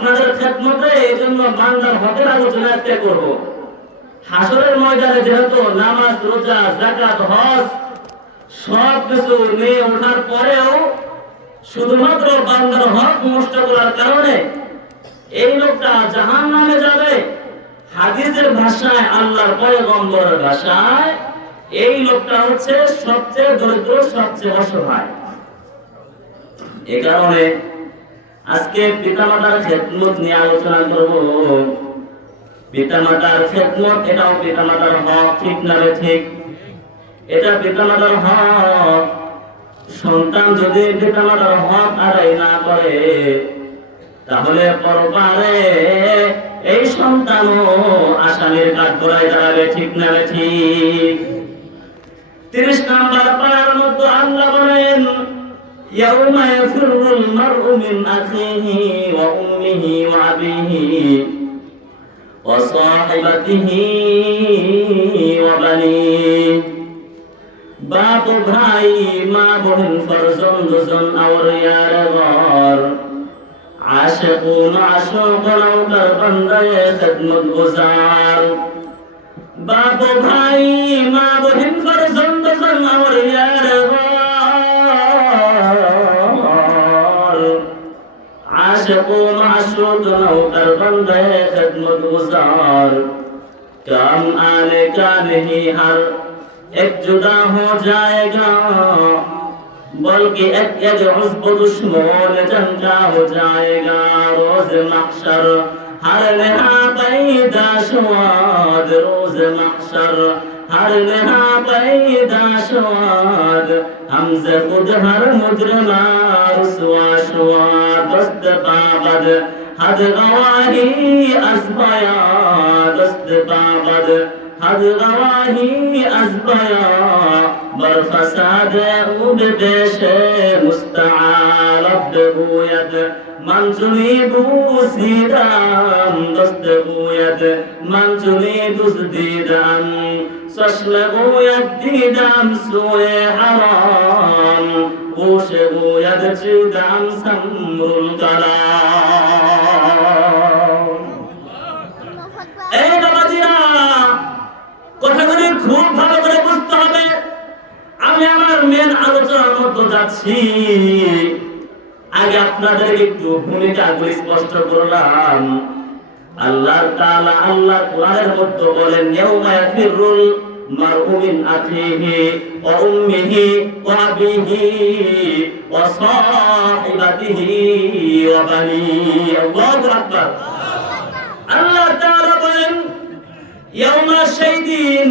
আপনাদের খেদমতে এই জন্য বান্দার হকের আলোচনা আজকে করব। হাসরের ময়দানে যেহেতু নামাজ, রোজা জাকাত হজ, সব কিছু নিয়ে ওঠার পরেও শুধুমাত্র বান্দার হক নষ্ট করার কারণে এই লোকটা জাহান নামে যাবে। হাদিসের ভাষায়, আল্লাহর পয়গম্বরের ভাষায় এই লোকটা হচ্ছে সবচেয়ে দরিদ্র, সবচেয়ে অসহায়। এ কারণে আজকে পিতামাতার খেদমত নিয়ে আলোচনা করব। পিতামাতার খেদমত, এটাও পিতামাতার হক, ঠিক না ঠিক? এটা পিতামাতার হক। সন্তান যদি পিতামাতার হক আদায় না করে, তাহলে পরপারে এই সন্তানও আসামির করায় দাঁড়াবে, ঠিক না ঠিক? তিরিশ নাম্বার পাড়ার মধ্যে আল্লাহ বলেন يوم يفر المرء من أخيه وأمه وأبيه وصاحبته وبنيه বাপ ভাই মা বোন ফরজন দুজন আওরিয়ার ঘর আশকুন আশক নৌকার বন্দায় খেদমত গুজার বাপ ভাই আশকুন আশক নৌকার বন্দায় খেদমত গুজার काम आने का नहीं हर एक जुदा हो जाएगा बल्कि एक एक उस्ब दुश्मन जंगा हो जाएगा रोज मक्सर हर नेहा पैदा शुआद रोज मक्सर हर नेहा पैदा शुआद हमसे खुद हर मुजरमा रुसवा शुआ दस्त पाबद हद गवाही अजबया दस्त पाबद হাজনওয়াহি আসবায়া برفساد وبدش مستعال بقويت من تريد سيدا دست قويت من تريد سديدا سشل قويت ديدا سوي حرام قوش قويت جيدا سمر الكلام আমি আমার মেন আলোচনার মধ্যে যাচ্ছি। আগে আপনাদের একটু ভূমিকাগুলি স্পষ্ট করলাম। আল্লাহ তাআলা আল্লাহ কোরআনের মধ্যে বলেন, ইয়াউমা ইয়াফিরুল মারউ মিন আখিহি ওয়া উম্মিহি ওয়া আবিহি ওয়া সাহিবাতিহি ওয়া বানিহি আল্লাহু আকবার। আল্লাহ তাআলা বলেন, ইয়াউমা এফিরু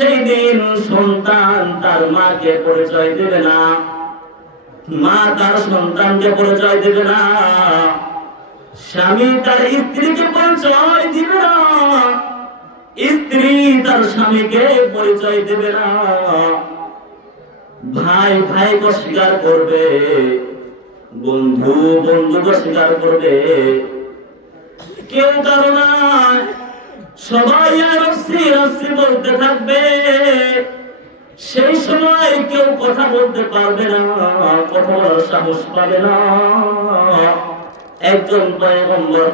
সেই দিন সন্তান তার মাকে পরিচয় দেবে না। মা তার সন্তানকে পরিচয় দেবে না। স্বামী তার স্ত্রীকে পরিচয় দিবে না। স্ত্রী তার স্বামীকে পরিচয় দেবে না। ভাই ভাইকে স্বীকার করবে। বন্ধু বন্ধুকে স্বীকার করবে। কেউ কারও না সবাই রসি রসি বলতে থাকবে। সেই সময় কেউ কথা বলতে পারবে না, কথা বলার সাহস পাবে না। একজন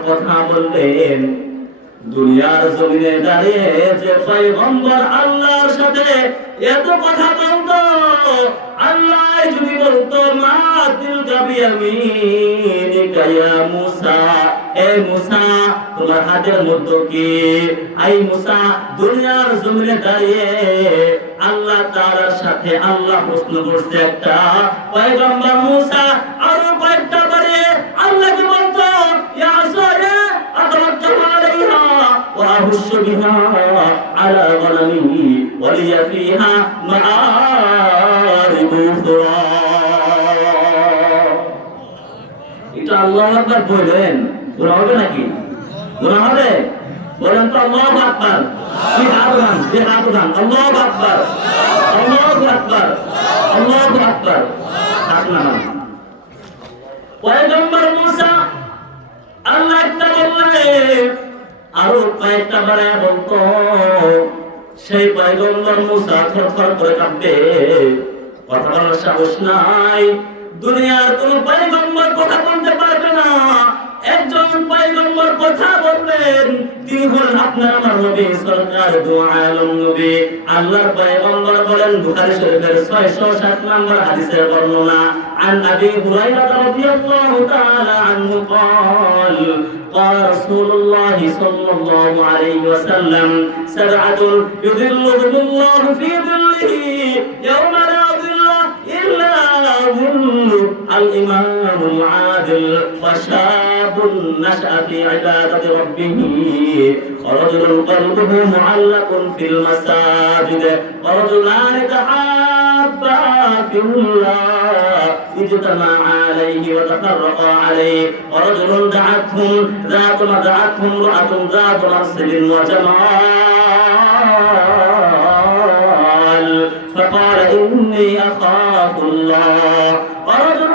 কথা বললেন দুনিয়ার জমিনে দাঁড়িয়ে যে পয়গম্বর আল্লাহর সাথে এত কথা বলতো। আল্লাহ যদি বলতো, মা কায়া মুসা, এ মুসা, তোমার হাতের মধ্যে কি? আই মুসা, দুনিয়ার জমিনে দাঁড়িয়ে আল্লাহ তাআলার সাথে আল্লাহ প্রশ্ন করছে একটা। পয়গম্বর মুসা আরও কয়েকটা বাড়িয়ে আল্লাহকে বিহা আলা গনামি ওয়ালিয ফিহা মাআরিব উখরা এটা আল্লাহ আকবার বলেন ওরা হবে নাকি? গুনাহ হবে? বলেন তো আল্লাহু আকবার। কি হাত উঠান কি আল্লাহু আকবার। আল্লাহু আকবার। আল্লাহু আকবার। হাত পয়গম্বর মুসা আল্লাহ একটা বললেন আরো কয়েকটা বারে বলতো সেই পয়গম্বর মুসা থরথর করে কাঁপবে কথা বলার সাহস নাই দুনিয়ার কোন পয়গম্বর কথা বলতে পারবে না একজন পয়গম্বর কথা বলবেন তিনি হলেন আপনার আমার নবী সরকার দু আলম নবী আল্লাহর পয়গম্বর বলেন বুখারী শরীফের 607 নম্বর হাদিসের বর্ণনা عن ابي هريره رضي الله تعالى عنه قال قال رسول الله صلى الله عليه وسلم سبعة يذلهم الله في ظله يوم لا ظل إلا ظل الإمام العادل وشاب نشأ في عبادة ربه ورجل قلبه معلق في المساجد ورجلان تحابا في الله اجتمع عليه وتفرقا عليه ورجل دعتهم ذات دعتهم امرأة ذات منصب وجمال فقال إني أخاف الله ورجل ذكر الله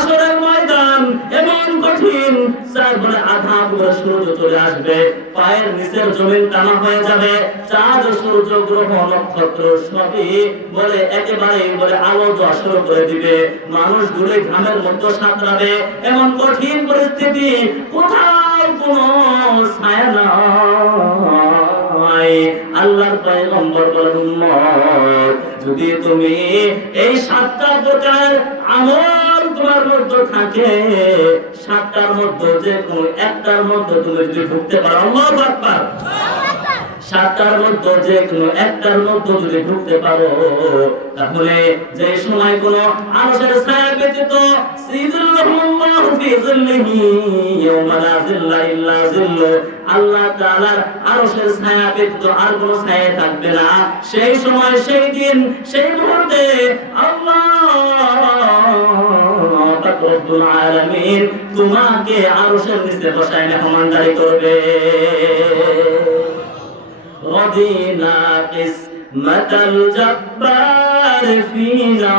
হাসরের ময়দান এমন কঠিন, যার বলে আধা পুরো সূর্য চলে আসবে, পায়ের নিচের জমিন টানা হয়ে যাবে, চাঁদ সূর্য গ্রহ নক্ষত্র সবই বলে একেবারে বলে আলো দেওয়া করে দিবে। মানুষ ঘুরে ঘামের মধ্যে সাঁতরাবে, এমন কঠিন পরিস্থিতি কোথাও কোনো ছায়া নাই। আল্লাহর পয়গম্বর বলেন যদি তুমি এই সাতটা প্রকার আমল তোমার মধ্যে থাকে, সাতটার মধ্যে যে কোনো একটার মধ্যে তুমি যদি ঢুকতে পারো, আল্লাহু আকবার। সাতটার মধ্যে যে কোনো একটার মধ্যে যদি ঢুকতে পারো, তাহলে যে সময় কোন আরশের ছায়া ব্যতীত সেই সময়, সেই দিন, সেই মুহূর্তে আল্লাহ রব্বুল আলামিন তোমাকে আরশের নিচে বসায় মেহমানদারি করবে رضينا قسمة الجبار فينا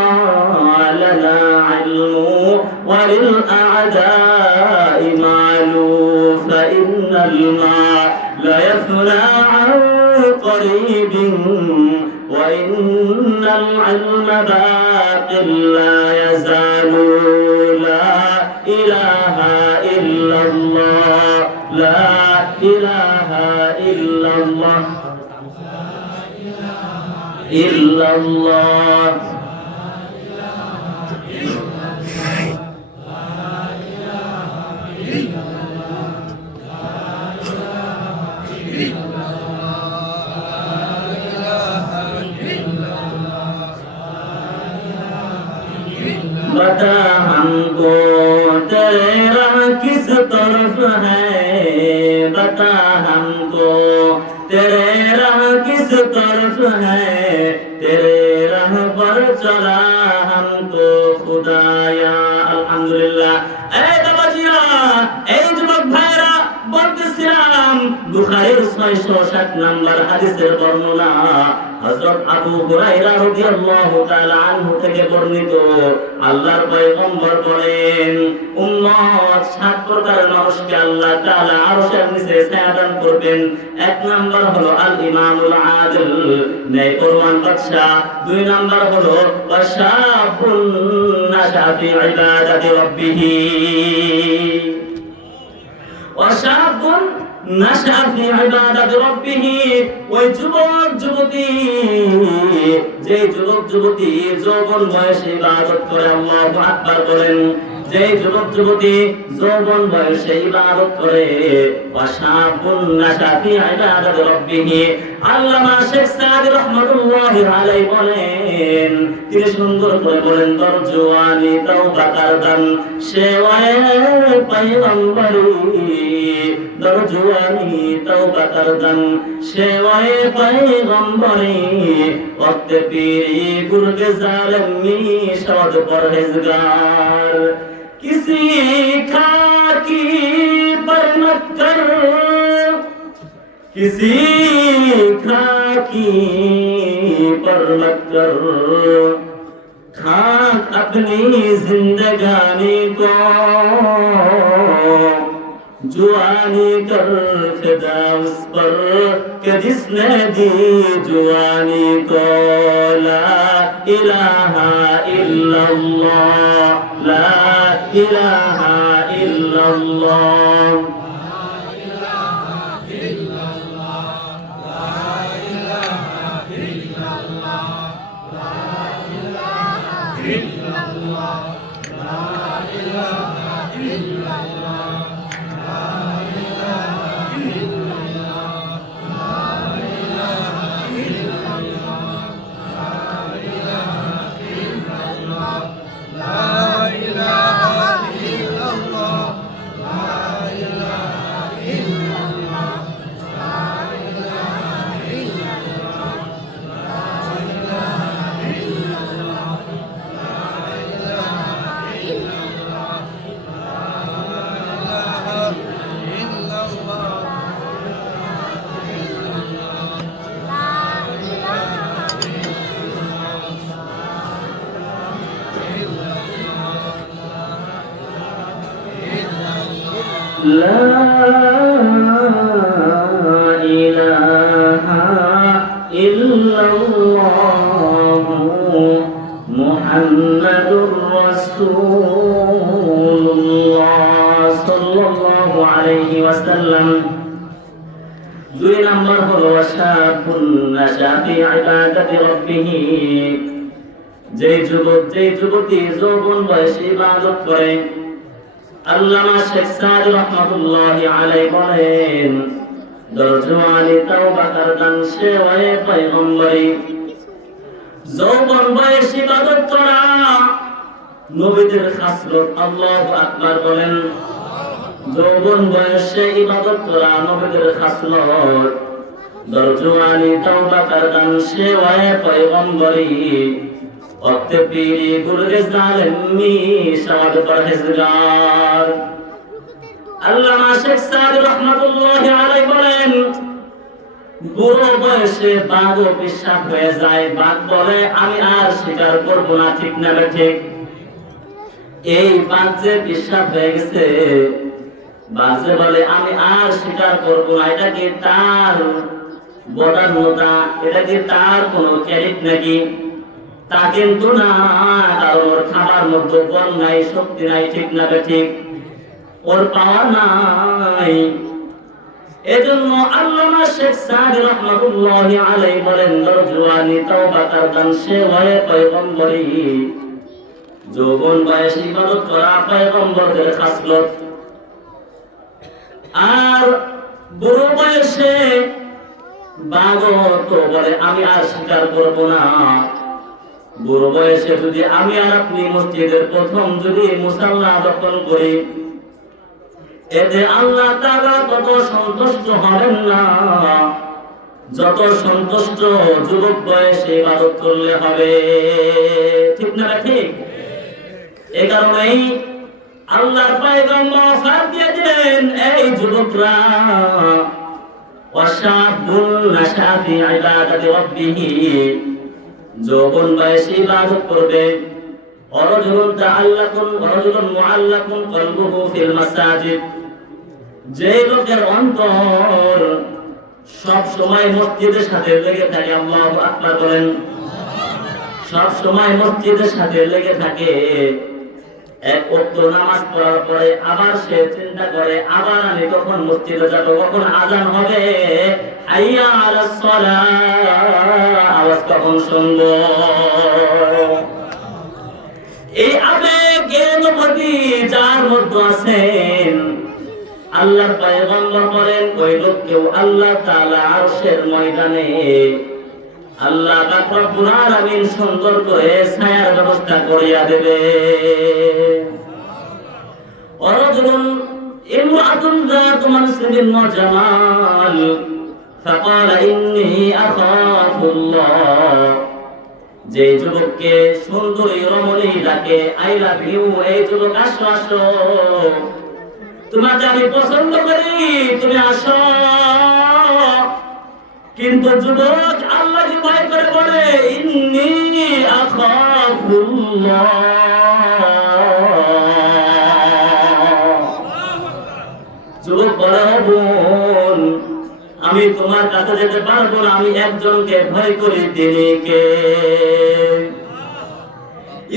لنا علم وللأعداء معلوم فإن الماء لا يفنى عن قريب وإن العلم باق لا يزال ইল্লাল্লাহ बता हमको तेरा किस तरफ है बता हमको तेरे तरफ है तेरे राह पर चला हमको खुदाया अल्हम्दुलिल्लाह বুখারীর 607 নাম্বার হাদিসের বর্ণনা। হযরত আবু হুরায়রা রাদিয়াল্লাহু তাআলা আনহু থেকে বর্ণিত। আল্লাহর পয়গম্বর বলেন, উম্মত সাত প্রকারের মানুষকে আল্লাহ এক নাম্বার হলো আল ইমামুল আদিল ন্যায় পরমান দুই নাম্বার হলো ওয়াশাবুন নাশা ফি ওয়াশাবুন নাশা ফি ইবাদাতি রাব্বিহি। ওই যুবক, যুবতী যে যুবক যুবতী যৌবন বয়সে ইবাদত করে আল্লাহু আকবার বলেন। যে যুবক যুবতী যৌবন বয়সে ইবাদত করে ওয়াশাবুন নাশা ফি ইবাদাতি রাব্বিহ। আল্লামা শেখ সাদি রাহমাতুল্লাহি আলাইহি বলেন, তিনি সুন্দর করে বলেন দর জওয়ানি তাওবা কারদান সেওয়ায়ে পয়গম্বরি দর জওয়ানি তাওবা কারদান সেওয়ায়ে পয়গম্বরি ওয়াক্ত পীরি গুরগে জালমি সদ পরহেজগার। पर मत कर। किसी पर मत कर। अपनी जिंदगानी को جوانی کر فدا اس پر کہ جس نے إله جوانی کو لا الہ إلا الله لا إله الا اللہ إلا الله لا إله إلا الله. দুই নম্বর হলো যে যুবক যে যুবতী যৌবন বয়সে ইবাদত করে আল্লামা শেখ সাদ রহমাতুল্লাহ আলাই বলেন দরজওয়ানি তাওবা কারদান সে ওয়ে পয়গম্বরি, যৌবন বয়সে ইবাদত করা নবীদের খাসলত আল্লাহু আকবার বলেন, যৌবন বয়সে ইবাদত করা নবীদের খাসলত দরজওয়ানি তাওবা কারদান সে ওয়ে পয়গম্বরি। وقت پیری گرگ ظالمی شاد পরহেজগার আল্লামা শেখ সাদ রহমাতুল্লাহি আলাইহি বলেন বুড়ো বয়সে বাঘ বিশ্বাস হয়ে যায় বাঘ বলে আমি আর স্বীকার করব না ঠিক না ঠিক এই বাঘ যে বিশ্বাস হয়ে গেছে বাঘ যে বলে আমি আর স্বীকার করব না এটা কি তার বদান্যতা এটা কি তার কোনো ক্যারিট নাকি তা কিন্তু না, কারণ মধ্যে বল নাই, শক্তি নাই, ঠিক না ঠিক। ওর পাওয়া নাই। এজন্য আল্লামা শেখ সাদ রহমাতুল্লাহি আলাইহি বলেন করদান সে হয়ে যৌবন বয়সে ইবাদত করা পয়গম্বরদের খাসলত। আর বুড়ো বয়সে বাগো তো বলে, আমি আর স্বীকার করব না। বুড়ো বয়সে যদি আমি আর আপনি মসজিদের প্রথম যদি মুসাল্লা দখল করি এতে আল্লাহ তাআলা কত সন্তুষ্ট হবেন না। যত সন্তুষ্ট যুবক বয়সে ইবাদত করলে হবে। ঠিক না ঠিক? এ কারণেই আল্লাহর পয়গম্বর সাথ দিয়ে এই যুবকরা ওয়াশাবুন নাশা ফি ইবাদাতি রাব্বিহি। যৌবন বয়সে ইবাদত করবে অরজুলুন তাআল্লাকুন অরজুলুন মুআল্লাকুন কলবুহু ফিল মাসাজিদ। যে লোকের অন্তর সব সময় মসজিদের সাথে লেগে থাকে, আল্লাহু আকবার বলেন। সব সময় মসজিদের সাথে লেগে থাকে। এক নামাজ পড়ার পরে আবার সে চিন্তা করে, আবার আমি কখন মসজিদে যাব, কখন আজান হবে? হাইয়া আওয়াজ কখন এই আবেগ এই অনুভূতি যার মধ্যে আছেন আল্লাহর পয়গম্বর বলেন, ওই আল্লাহ তাআলা আরশের ময়দানে, আল্লাহ পাক রব্বুল সুন্দর করে ছায়ার ব্যবস্থা করিয়া দেবে। امرأة ذات منصب وجمال فقال إني أخاف الله যে যুবককে সুন্দরী রমণী ডাকে আই লাভ ইউ এই যুবক আসো আসো তোমাকে আমি পছন্দ করি তুমি আসো কিন্তু যুবক আল্লাহকে ভয় করে বলে ইন্নি আখাফুল্লাহ আমি তোমার কাছে যেতে পারব না, আমি একজনকে ভয় করি তিনি কে?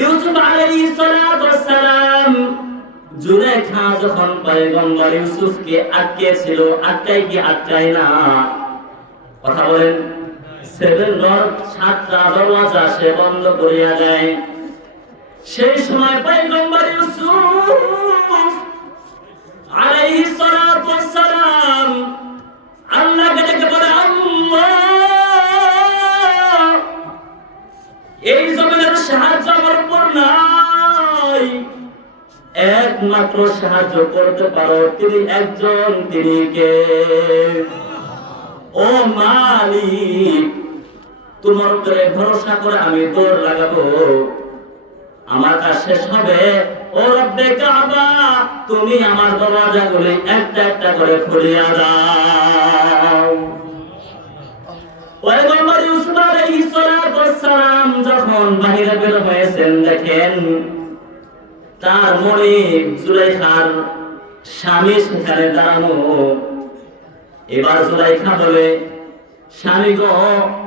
ইউসুফ আলাইহিস সালাম জুলেখা যখন পয়গম্বর ইউসুফকে আটকেছিল আটকাই কি আটকাই না? কথা বলেন। সেভেন ডর সাতটা দরওয়াজা সে বন্ধ করিয়া দেয়। সেই সময় পয়গম্বর ইউসুফ আলাইহিস সালাম আল্লাহকে ডেকে বলে এই জমিনের সাহায্য আমার উপর নাই। একমাত্র সাহায্য করতে পারো তিনি একজন, তিনি কে? ও মালিক, তোমার উপরে ভরসা করে আমি দৌড় লাগাবো। আমার কাজ শেষ হবে। ও রব্বে কাবা, তুমি আমার দরওয়াজাগুলি একটা একটা করে খুলিয়া দাও। পয়গম্বর ইউসুফ আলাইহিস যখন বাহিরে বের হয়েছেন, দেখেন তার মনে জুলাইখার স্বামী সেখানে দাঁড়ানো। এবার জুলাইখা বলে স্বামী গো,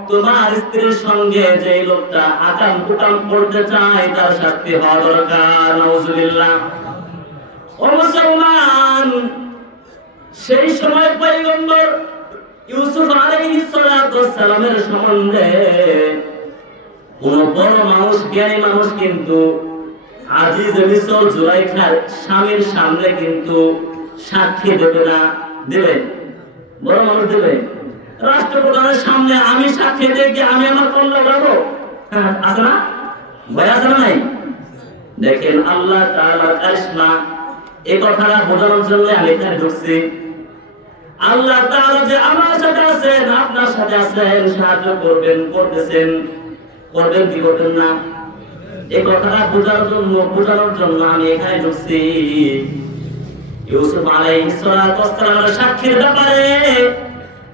তোমার স্ত্রীর সঙ্গে যে লোকটা আকাম কুটাম করতে চায়, তার শাস্তি হওয়া দরকার নজুবিল্লাহ ও মুসলমান, সেই সময় পয়গম্বর ইউসুফ আলাইহিস সালামের সম্বন্ধে কোন বড় মানুষ, জ্ঞানী মানুষ কিন্তু আজিজ মিসর জুলাইখার স্বামীর সামনে কিন্তু সাক্ষী দেবে না, দেবে। বড় মানুষ দেবে। রাষ্ট্রপ্রধানের সামনে আমি সাক্ষী দেখি আমি আমার কন্যা যাব হ্যাঁ, আছে না? ভয় আছে নাই? দেখেন আল্লাহ তাআলার কারিশমা এই কথাটা বোঝানোর জন্য আমি এখানে ঢুকছি। আল্লাহ তাআলা যে আমার সাথে আছেন আপনার সাথে আছেন সাহায্য করবেন করতেছেন। করবেন কি করবেন না? এই কথাটা বোঝার জন্য বোঝানোর জন্য আমি এখানে ঢুকছি। ইউসুফ আলাইহিস সালাতু ওয়াস সালামের সাক্ষীর ব্যাপারে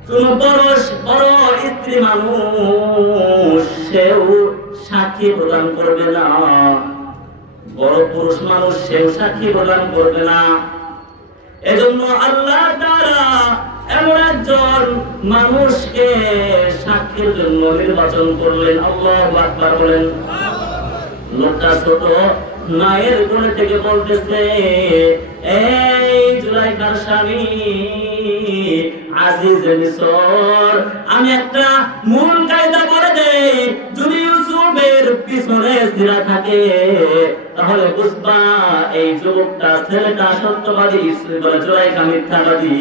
কোন বড় বড় স্ত্রী মানুষ, সেও সাক্ষী প্রদান করবে না। বড় পুরুষ মানুষ, সেও সাক্ষী প্রদান করবে না। এজন্য আল্লাহ তাআলা এমন একজন মানুষকে সাক্ষীর জন্য নির্বাচন করলেন। আল্লাহু বলেন। লোকটা ছোট মায়ের কোলে থেকে বলতেছে, এই জুলাইকার স্বামী, আজিজ মিসর, আমি একটা মূল কায়দা করে দেই। যদি ইউসুফের পিছনে সিরা থাকে তাহলে বুঝবা এই যুবকটা ছেলেটা সত্যবাদী বলে জুলাইকা মিথ্যাবাদী।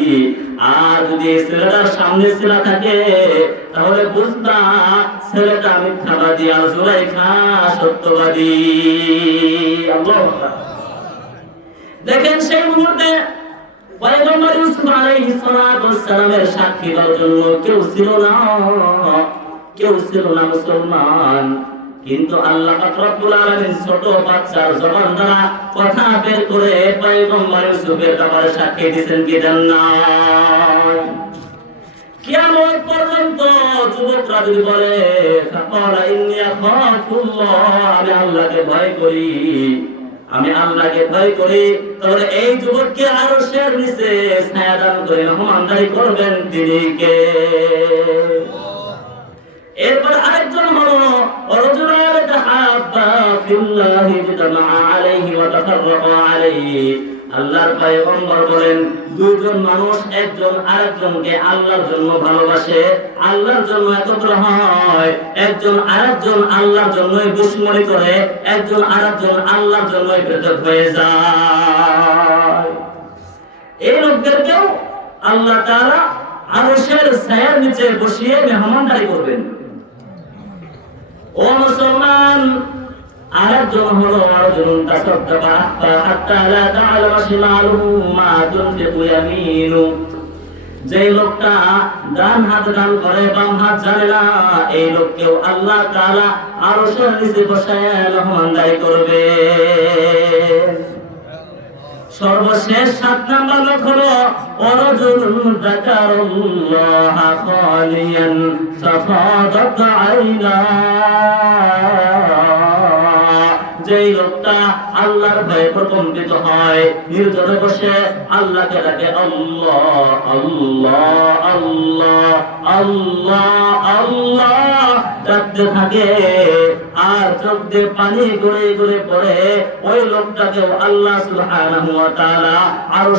আর যদি এই ছেলেটার সামনে সিরা থাকে, তাহলে বুঝবা ছেলেটা মিথ্যাবাদী আর জুলাইখা সত্যবাদী। দেখেন সেই মুহূর্তে পয়গম্বর ইউসুফ আলাইহিস সালামের সাক্ষী দেওয়ার জন্য কেউ ছিল না, কেউ ছিল না মুসলমান। কিন্তু আল্লাহ ছোট বাচ্চার জবান দ্বারা কথা বের করে ব্যাপারে সাক্ষী দিয়েছেন কি দেন না? পর্যন্ত যুবকরা যদি বলে আমি আল্লাহকে ভয় করি, আমি আল্লাহকে ভয় করি, তাহলে এই যুবককে আরও শের নিচে ছায়া করে মেহমানদারি করবেন তিনি কে? এরপর আরেকজন হলো রজুলান আলাইহি ওয়া তাফাররাকা আলাইহি। আল্লাহর পয়গম্বর বলেন, দুইজন মানুষ একজন আরেকজনকে আল্লাহর জন্য ভালোবাসে, আল্লাহর জন্য একত্র হয়, একজন আরেকজন আল্লাহর জন্যই করে, একজন আরেকজন আল্লাহর পৃথক হয়ে যায়। এই লোকদেরকেও আল্লাহ তারা আরশের ছায়ার নিচে বসিয়ে মেহমানদারি করবেন। ও মুসলমান আরেকজন হলো আরজুন তাসাদ্দাকা লা মা যে লোকটা ডান হাত দান করে, বাম হাত জানে না, এই লোককেও আল্লাহ তাআলা আরশের নিচে বসায় মেহমানদারি করবে। সর্বশেষ সাত নাম্বার লোক হলো, অরজুন যাকারুল্লাহ খালিয়ান আইনা। যে লোকটা আল্লাহর ভয়ে প্রকম্পিত হয় নির্জনে বসে আল্লাহকে ডাকে, আল্লাহ আল্লাহ আল্লাহ আল্লাহ। আল্লাহ ডাকতে থাকে আর চোখ দিয়ে পানি গড়ে গড়ে পড়ে। ওই লোকটাকে আল্লাহ সুবহানাহু ওয়া তাআলা আরও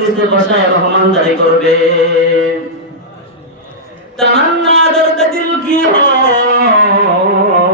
নিচে বসায় রহমান দাঁড়ি করবে। দিল কি হয়?